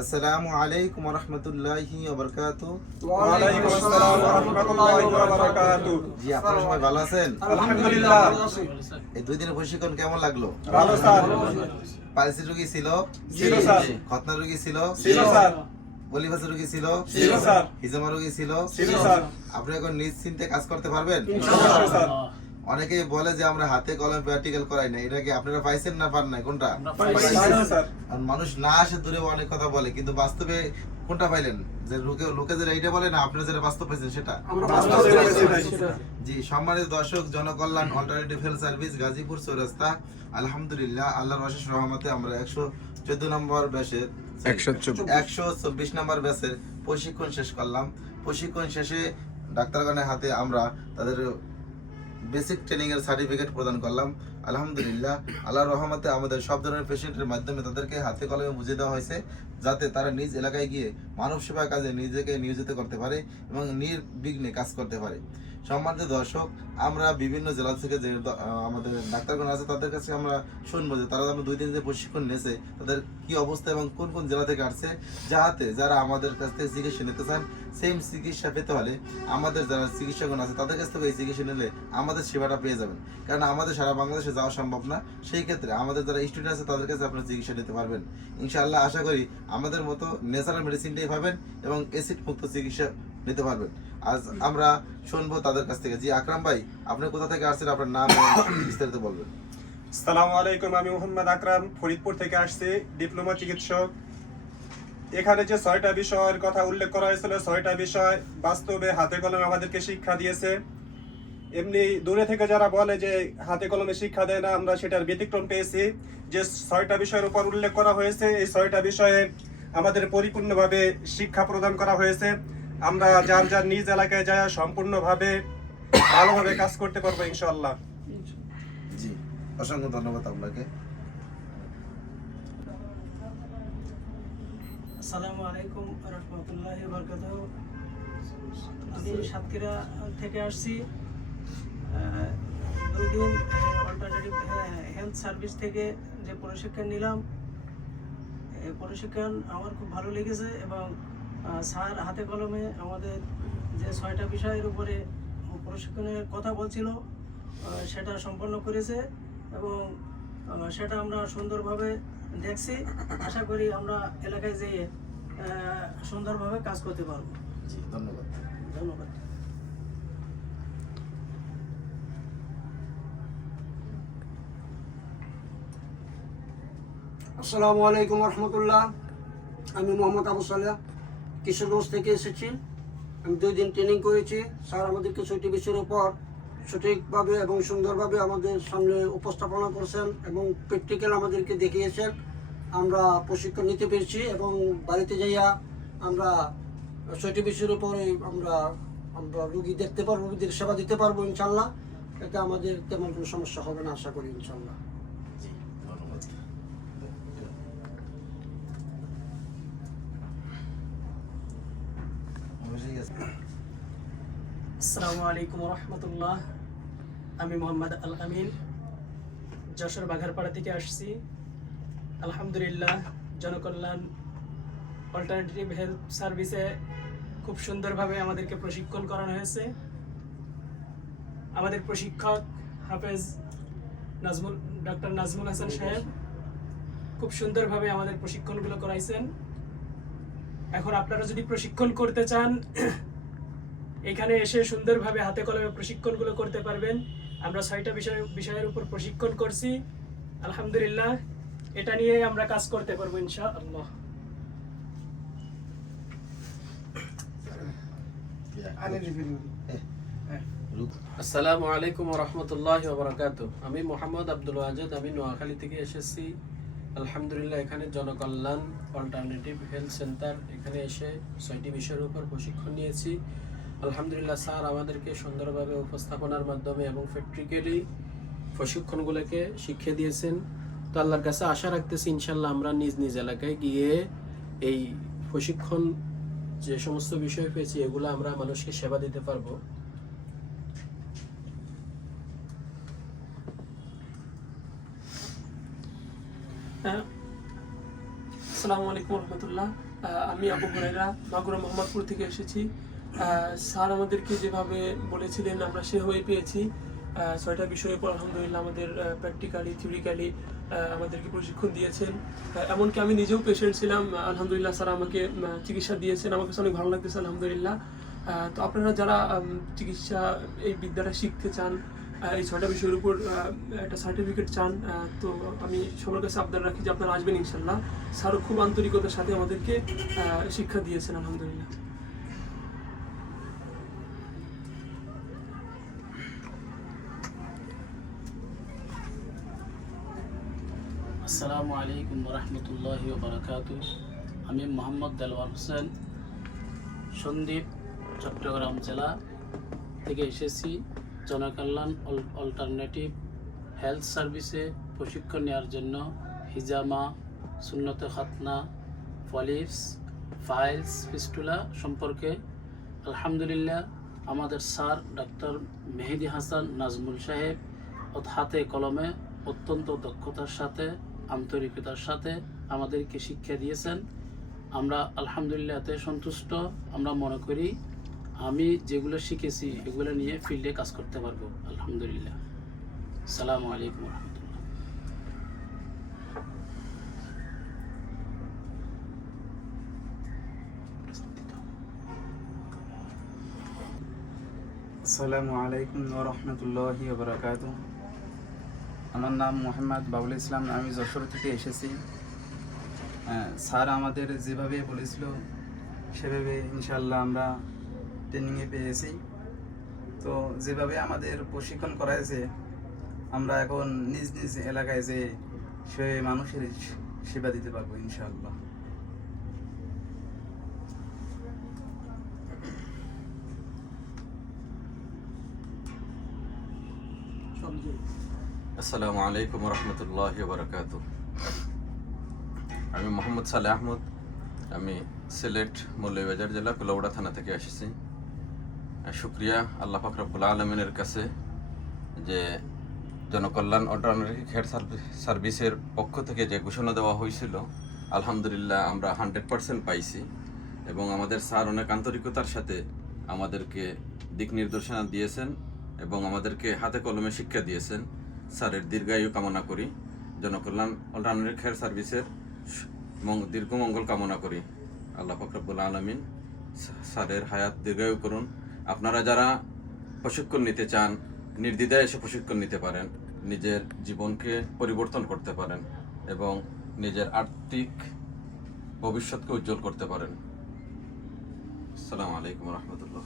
আসসালামু আলাইকুম রহমতুল্লাহি ওবরকাতু। জি আপনারা সবাই ভালো আছেন? আলহামদুলিল্লাহ। এই দুই দিনের প্রশিক্ষণ কেমন লাগল? ভালো স্যার। রোগী ছিল? ছিল স্যার। খতনা রোগী ছিল? ছিল স্যার। বলিভাসা রোগী ছিল? ছিল স্যার। হিজামা রোগী ছিল? ছিল স্যার। আপনি এখন নিশ্চিন্তে কাজ করতে পারবেন? স্যার। অনেকেই বলে যে আমরা হাতে কলমে প্র্যাকটিক্যাল করাই না এটা কি আপনারা পাইছেন না পান নাই? কোনটা? আর মানুষ না আসে দূরে অনেক কথা বলে কিন্তু বাস্তবে কোনটা পাইলেন? যে লোকে লোকে যেটা এইটা বলে না আপনারা যেটা বাস্তব পাইছেন সেটা? বাস্তবে পাইছি ভাই। জি সম্মানিত দর্শক Janakalyan alternative health service Gazipur Chowrasta. আলহামদুলিল্লাহ আল্লাহর অশেষ রহমতে আমরা একশো চোদ্দ নম্বর ব্যাচের একশো চব্বিশ। নম্বর ব্যাচের প্রশিক্ষণ শেষ করলাম। প্রশিক্ষণ শেষে ডাক্তারগণের হাতে আমরা তাদের বেসিক ট্রেনিংয়ের সার্টিফিকেট প্রদান করলাম। আলহামদুলিল্লাহ, আল্লাহর রহমতে আমাদের সব ধরনের পেশেন্টের মাধ্যমে তাদেরকে হাতে কলমে বুঝিয়ে দেওয়া হয়েছে, যাতে তারা নিজ এলাকায় গিয়ে মানব সেবা কাজে নিজেকে নিয়োজিত করতে পারে এবং নির্বিঘ্নে কাজ করতে পারে। সম্মানিত দর্শক, আমরা বিভিন্ন জেলা থেকে যে আমাদের ডাক্তারগণ আছে, তাদের কাছে আমরা শুনব যে তারা আমরা দুই দিন যে প্রশিক্ষণ নিয়েছে, তাদের কি অবস্থা এবং কোন কোন জেলা থেকে আসছে, যাতে যারা আমাদের কাছ থেকে চিকিৎসা নিতে চান সেম চিকিৎসা পেতে হলে আমাদের যারা চিকিৎসকগণ আছে, তাদের কাছ থেকে এই চিকিৎসা নিলে আমাদের সেবাটা পেয়ে যাবেন। কারণ আমাদের সারা বাংলাদেশে যাওয়া সম্ভব না, সেই ক্ষেত্রে আমাদের যারা স্টুডেন্ট আছে, তাদের কাছে আপনারা চিকিৎসা নিতে পারবেন। ইনশাআল্লাহ আশা করি আমাদের মতো ন্যাচারাল মেডিসিনটাই পাবেন এবং অ্যাসিড মুক্ত চিকিৎসা নিতে পারবেন। আজ আমরা শুনব তাদের কাছ থেকে। জি, আকরাম ভাই, আপনি কোথা থেকে আসছেন? আপনার নাম বিস্তারিত বলবেন। আসসালামু আলাইকুম, আমি মোহাম্মদ আকরাম, ফরিদপুর থেকে আসছি, ডিপ্লোমা চিকিৎসক। এখানে যে ছয়টা বিষয়ের কথা উল্লেখ করা হয়েছিল, ছয়টা বিষয় বাস্তবে হাতে কলমে আমাদেরকে শিক্ষা দিয়েছে। এমনি দূরে থেকে যারা বলে যে হাতে কলমে শিক্ষা দেয় না, আমরা সেটার ব্যতিক্রম পেয়েছি। যে ছয়টা বিষয়ের উপর উল্লেখ করা হয়েছে, এই ছয়টা বিষয়ে আমাদের পরিপূর্ণভাবে শিক্ষা প্রদান করা হয়েছে। আমরা যার যার নিজ এলাকায় যায় সম্পূর্ণভাবে ভালোভাবে কাজ করতে পারব ইনশাল্লাহ জি অসংখ্য ধন্যবাদ আপনাকে। আসসালামু আলাইকুম রহমতুল্লাহ বরকাত আমি সাতক্ষীরা থেকে আসছি। আহ, দুই দিন অল্টারনেটিভ হেলথ সার্ভিস থেকে যে প্রশিক্ষণ নিলাম এই প্রশিক্ষণ আমার খুব ভালো লেগেছে এবং স্যার হাতে কলমে আমাদের যে ছয়টা বিষয়ের উপরে প্রশিক্ষণের কথা বলছিল সেটা সম্পন্ন করেছে এবং সেটা আমরা সুন্দরভাবে দেখছি। আশা করি আমরা এলাকায় যেয়ে সুন্দরভাবে কাজ করতে পারব। ধন্যবাদ। ধন্যবাদ। আসসালামু আলাইকুম রহমতুল্লাহ। আমি মোহাম্মদ আবু সালেহ। কিশোরগঞ্জ থেকে এসেছি। আমি দুই দিন ট্রেনিং করেছি। স্যার আমাদেরকে ছয়টি বিষয়ের উপর সঠিকভাবে এবং সুন্দরভাবে আমাদের সামনে উপস্থাপনা করেছেন এবং প্র্যাকটিক্যাল আমাদেরকে দেখিয়েছেন। আমরা প্রশিক্ষণ নিতে পেরেছি এবং বাড়িতে যাইয়া আমরা ছয়টি বিষয়ের উপরে আমরা আমরা রুগী দেখতে পারব, রুগীদের সেবা দিতে পারব ইনশাল্লাহ। এতে আমাদের তেমন কোনো সমস্যা হবে না, আশা করি ইনশাল্লাহ জি ধন্যবাদ অবশ্যই আছে। আসসালামু আলাইকুম রহমতুল্লাহ আমি মোহাম্মদ আল আমিন যশোর বাঘারপাড়া থেকে আসছি। আলহামদুলিল্লাহ, জনকল্যাণ অল্টারনেটিভ হেলথ সার্ভিসে খুব সুন্দরভাবে আমাদেরকে প্রশিক্ষণ করানো হয়েছে। আমাদের প্রশিক্ষক হাফেজ নাজমুল ডক্টর নাজমুল হাসান সাহেব খুব সুন্দরভাবে আমাদের প্রশিক্ষণগুলো করাইছেন। এখন আপনারা যদি প্রশিক্ষণ করতে চান এখানে এসে সুন্দরভাবে হাতে কলমে প্রশিক্ষণগুলো করতে পারবেন। আমরা ছয়টা বিষয় বিষয়ের উপর প্রশিক্ষণ করছি। আলহামদুলিল্লাহ এটা নিয়ে আমরা কাজ করতে পারব ইনশা আল্লাহ আসসালামু আলাইকুম রহমতুল্লাহ বরকাত আমি মোহাম্মদ আব্দুল ওয়াজেদ আমি নোয়াখালী থেকে এসেছি। আলহামদুলিল্লাহ এখানে জনকল্যাণ অল্টারনেটিভ হেলথ সেন্টার এখানে এসে ছয়টি বিষয়ের উপর প্রশিক্ষণ নিয়েছি। আলহামদুলিল্লাহ স্যার আমাদেরকে সুন্দরভাবে উপস্থাপনার মাধ্যমে এবং প্র্যাকটিক্যালি প্রশিক্ষণগুলোকে শিখিয়ে দিয়েছেন। তো আল্লাহর কাছে আশা রাখতেছি ইনশাল্লাহ আমরা নিজ নিজ এলাকায় গিয়ে এই প্রশিক্ষণ যে সমস্ত বিষয় পেয়েছি, এগুলো আমরা মানুষকে সেবা দিতে পারব। আসসালামু আলাইকুম রহমতুল্লাহ। আমি আবু হুরাইরা মাগুরা মোহাম্মদপুর থেকে এসেছি। স্যার আমাদেরকে যেভাবে বলেছিলেন, আমরা সেভাবেই পেয়েছি। ছয়টা বিষয়ের উপর আলহামদুলিল্লাহ আমাদের প্র্যাকটিক্যালি থিওরিক্যালি আমাদেরকে প্রশিক্ষণ দিয়েছেন। এমনকি আমি নিজেও পেশেন্ট ছিলাম। আলহামদুলিল্লাহ স্যার আমাকে চিকিৎসা দিয়েছেন। আমার কাছে অনেক ভালো লাগতেছে, আলহামদুলিল্লাহ। তো আপনারা যারা চিকিৎসা এই বিদ্যাটা শিখতে চান এই ছয়টা বিষয়ের উপর একটা সার্টিফিকেট চান তো আমি সবার কাছে আবদার রাখি যে আপনারা আসবেন ইনশাল্লাহ স্যারও খুব আন্তরিকতার সাথে আমাদেরকে শিক্ষা দিয়েছেন, আলহামদুলিল্লাহ। আসসালামু আলাইকুম রহমতুল্লাহ আমি মোহাম্মদ দেলওয়ার হোসেন, সন্দীপ, চট্টগ্রাম জেলা থেকে এসেছি জনকল্যাণ অল্টারনেটিভ হেলথ সার্ভিসে প্রশিক্ষণ নেওয়ার জন্য। হিজামা, সুন্নতে খাতনা পলিপস ফাইলস, ফিস্টুলা সম্পর্কে। আলহামদুলিল্লাহ, আমাদের স্যার ডাক্তার মেহেদি হাসান নাজমুল সাহেব হাতে কলমে অত্যন্ত দক্ষতার সাথে আন্তরিকতার সাথে আমাদেরকে শিক্ষা দিয়েছেন। আমরা আলহামদুলিল্লাহ এতে সন্তুষ্ট। আমরা মনে করি আমি যেগুলো শিখেছি, এগুলো নিয়ে ফিল্ডে কাজ করতে পারব। আলহামদুলিল্লাহ। সালামু আলাইকুম আসসালামু আলাইকুম রহমতুল্লাহ বরকাত আমার নাম মোহাম্মদ বাবুল ইসলাম, আমি যশোর থেকে এসেছি। স্যার আমাদের যেভাবে বলেছিল, সেভাবে ইনশাল্লাহ আমরা ট্রেনিংয়ে পেয়েছি। তো যেভাবে আমাদের প্রশিক্ষণ করাইছে, আমরা এখন নিজ নিজ এলাকায় যে সে মানুষের সেবা দিতে পারব ইনশাল্লাহ আসসালামু আলাইকুম রহমতুল্লাহ বরকাত আমি মোহাম্মদ সালে আহমদ, আমি সিলেট মৌলভীবাজার জেলা কুলাউড়া থানা থেকে এসেছি শুক্রিয়া আল্লাহ ফাকরাবুল আলমিনের কাছে যে জনকল্যাণ অল্টারনেটিভ হেলথ সার্ভিসের পক্ষ থেকে যে ঘোষণা দেওয়া হয়েছিল, আলহামদুলিল্লাহ আমরা হান্ড্রেড পার্সেন্ট পাইছি এবং আমাদের স্যার অনেক আন্তরিকতার সাথে আমাদেরকে দিক নির্দেশনা দিয়েছেন এবং আমাদেরকে হাতে কলমে শিক্ষা দিয়েছেন। স্যারের দীর্ঘায়ু কামনা করি। জনকল্যাণ অল্টারনেটিভ হেলথ সার্ভিসের দীর্ঘ মঙ্গল কামনা করি। আল্লাহ ফকরাবুল আলমিন স্যারের হায়াত দীর্ঘায়ু করুন। আপনারা যারা প্রশিক্ষণ নিতে চান, নির্দ্বিধায় এসে প্রশিক্ষণ নিতে পারেন, নিজের জীবনকে পরিবর্তন করতে পারেন এবং নিজের আর্থিক ভবিষ্যৎকে উজ্জ্বল করতে পারেন। আসসালামু আলাইকুম রহমতুল্লাহ।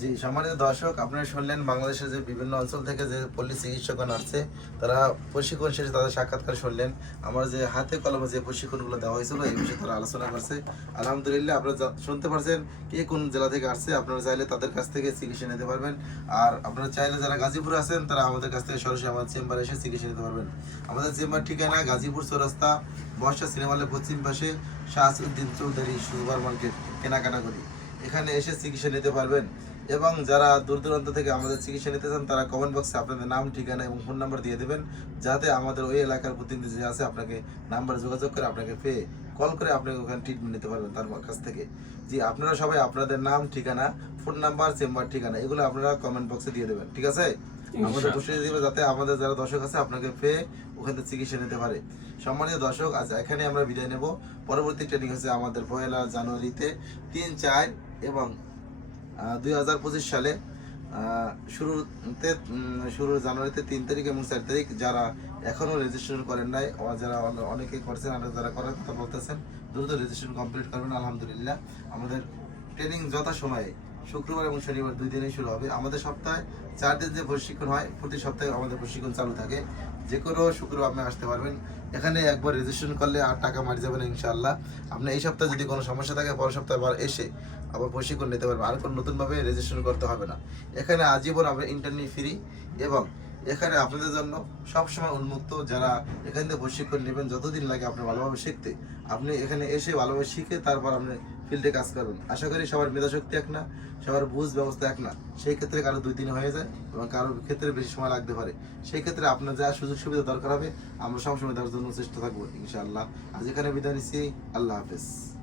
জি, সম্মানিত দর্শক, আপনারা শুনলেন বাংলাদেশের যে বিভিন্ন অঞ্চল থেকে যে পল্লী চিকিৎসকগণ আসছে, তারা প্রশিক্ষণ শেষে তাদের সাক্ষাৎকার শুনলেন। আমার যে হাতে কলমে যে প্রশিক্ষণগুলো দেওয়া হয়েছিল, এই বিষয়ে তারা আলোচনা করছে। আলহামদুলিল্লাহ, আপনারা শুনতে পারছেন কে কোন জেলা থেকে আসছে, আপনারা চাইলে তাদের কাছ থেকে চিকিৎসা নিতে পারবেন। আর আপনারা চাইলে যারা গাজীপুরে আছেন, তারা আমাদের কাছ থেকে সরাসরি আমাদের চেম্বারে এসে চিকিৎসা নিতে পারবেন। আমাদের চেম্বার ঠিকানা গাজীপুর চৌরাস্তা, বর্ষা সিনেমা পশ্চিম পাশে শাহসুদ্দিন চৌধুরী সুপার মার্কেট, কেনাকাটা করি। এখানে এসে চিকিৎসা নিতে পারবেন। এবং যারা দূর দূরান্ত থেকে আমাদের চিকিৎসা নিতে চান তারা কমেন্ট বক্সে আপনাদের নাম ঠিকানা এবং ফোন নাম্বার দিয়ে দেবেন যাতে আমাদের ওই এলাকার প্রতিনিধি যে আছে আপনাকে নাম্বার যোগাযোগ করে আপনাকে পেয়ে কল করে আপনি ওখানে ট্রিটমেন্ট নিতে পারবেন তার কাছ থেকে। জি আপনারা সবাই আপনাদের নাম ঠিকানা ফোন নাম্বার চেম্বার ঠিকানা এগুলো আপনারা কমেন্ট বক্সে দিয়ে দেবেন ঠিক আছে? আমাদের বসিয়ে দিবে যাতে আমাদের যারা দর্শক আছে আপনাকে পেয়ে ওখানে চিকিৎসা নিতে পারে। সম্মানিত দর্শক আজ এখানে আমরা বিদায় নেব। পরবর্তী ট্রেনিং হচ্ছে আমাদের পয়লা জানুয়ারিতে তিন চার এবং দুই হাজার পঁচিশ সালে শুরুতে শুরুর শুরু জানুয়ারিতে তিন তারিখ এবং চার তারিখ যারা এখনও রেজিস্ট্রেশন করেন নাই যারা অনে- অনেকেই করছেন আর যারা করার কথা বলতেছেন, দ্রুত রেজিস্ট্রেশন কমপ্লিট করবেন, আলহামদুলিল্লাহ। আমাদের ট্রেনিং যথাসময়ে শুক্রবার এবং শনিবার দুই দিনেই শুরু হবে। আমাদের সপ্তাহে চার দিন যে প্রশিক্ষণ হয়, প্রতি সপ্তাহে আমাদের প্রশিক্ষণ চালু থাকে। যে কোনো শুক্রবার আপনি আসতে পারবেন। এখানে একবার রেজিস্ট্রেশন করলে আর টাকা মারি যাবেন ইনশাআল্লাহ। আপনি এই সপ্তাহে যদি কোনো সমস্যা থাকে, পরের সপ্তাহে আবার এসে আবার প্রশিক্ষণ নিতে পারবেন। আর কোনো নতুনভাবে রেজিস্ট্রেশন করতে হবে না। এখানে আজীবন আমরা ইন্টারনেট ফ্রি এবং এখানে আপনাদের জন্য সবসময় উন্মুক্ত। যারা এখান থেকে প্রশিক্ষণ নেবেন, যতদিন লাগে আপনি ভালোভাবে শিখতে, আপনি এখানে এসে ভালোভাবে শিখে তারপর আপনি ফিল্ডে কাজ করবেন। আশা করি সবার মেধাশক্তি এক না, সবার বুঝ ব্যবস্থা এক না। সেই ক্ষেত্রে কারও দুই দিন হয়ে যায় এবং কারও ক্ষেত্রে বেশি সময় লাগতে পারে। সেই ক্ষেত্রে আপনার যা সুযোগ সুবিধা দরকার হবে, আমরা সবসময় তার জন্য চেষ্টা থাকব, ইনশাআল্লাহ। আজ এখানে বিদায় নিচ্ছি, আল্লাহ হাফেজ।